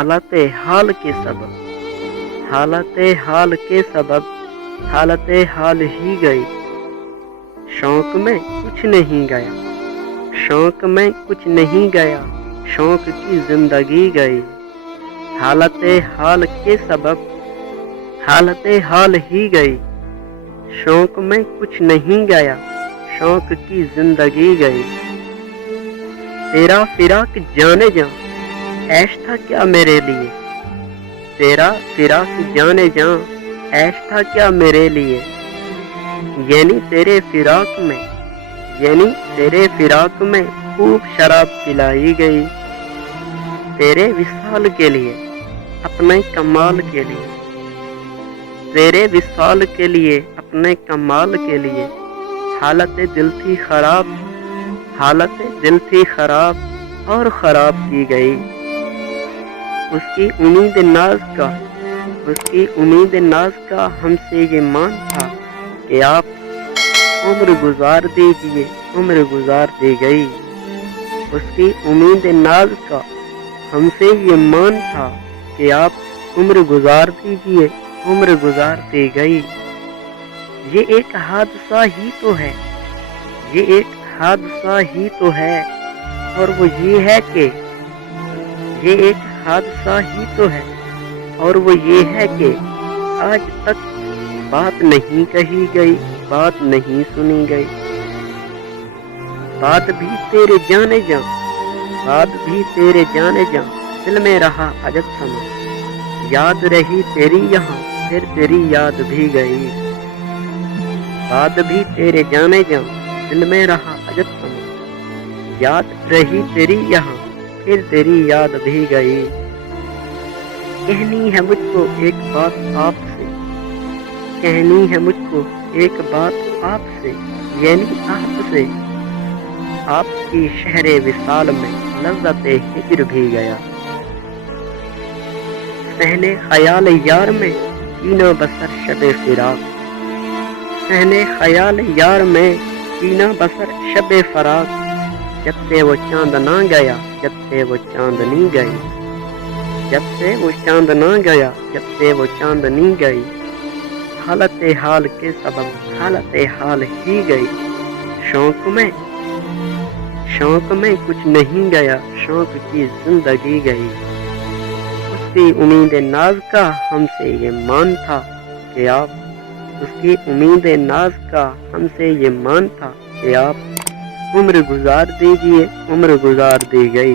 हालत हाल के सबब, हालत हाल के सबब हालत हाल ही गई। शौक में कुछ नहीं गया, शौक में कुछ नहीं गया, शौक की जिंदगी गई। हालत हाल के सबब हालत हाल ही गई। शौक में कुछ नहीं गया, शौक की जिंदगी गई। तेरा फिराक जाने जा, ऐश था क्या मेरे लिए। तेरा फिराक जाने जा, ऐश था क्या मेरे लिए। यानी तेरे फिराक में, यानी तेरे फिराक में खूब शराब पिलाई गई। तेरे विसाल के लिए, अपने कमाल के लिए, तेरे विसाल के लिए, अपने कमाल के लिए। हालत दिल थी खराब, हालत दिल थी खराब और खराब की गई। उसकी उम्मीद नाज का, उसकी उम्मीद नाज का हमसे ये मान था कि आप उम्र गुजार दीजिए, उम्र गुजार दी गई। उसकी उम्मीद नाज का हमसे ये मान था कि आप उम्र गुजार दीजिए, उम्र गुजार दी गई। ये एक हादसा ही तो है, ये एक हादसा ही तो है, और वो ये है कि ये एक हादसा ही तो है, और वो ये है कि आज तक बात नहीं कही गई, बात नहीं सुनी गई। बात भी तेरे जाने जा, बात भी तेरे जाने जा, दिल में रहा अजब समा। याद रही तेरी यहाँ, फिर तेरी याद भी गई। बात भी तेरे जाने जा, दिल में रहा अजब समा। याद रही तेरी यहाँ, फिर तेरी याद भी गई। कहनी है मुझको एक बात आपसे, कहनी है मुझको एक बात आपसे, यानी आपसे। आपकी शहरे विसाल में लज़्ज़ते हिज्र भी गया। सहने ख्याल यार में जीना बसर शबे फिराक, सहने ख्याल यार में जीना बसर शबे फराक। जब से वो चांद ना गया, जब से वो चांदनी गई, जब से वो चांद ना गया, जब से वो चांदनी गई। हालत हाल के सबब हालत हाल ही गई। शौक में, शौक में कुछ नहीं गया, शौक की जिंदगी गई। उसकी उम्मीद नाज का हमसे ये मान था कि आप, उसकी उम्मीद नाज का हमसे ये मान था कि आप उम्र गुजार दीजिए, उम्र गुजार दी गई।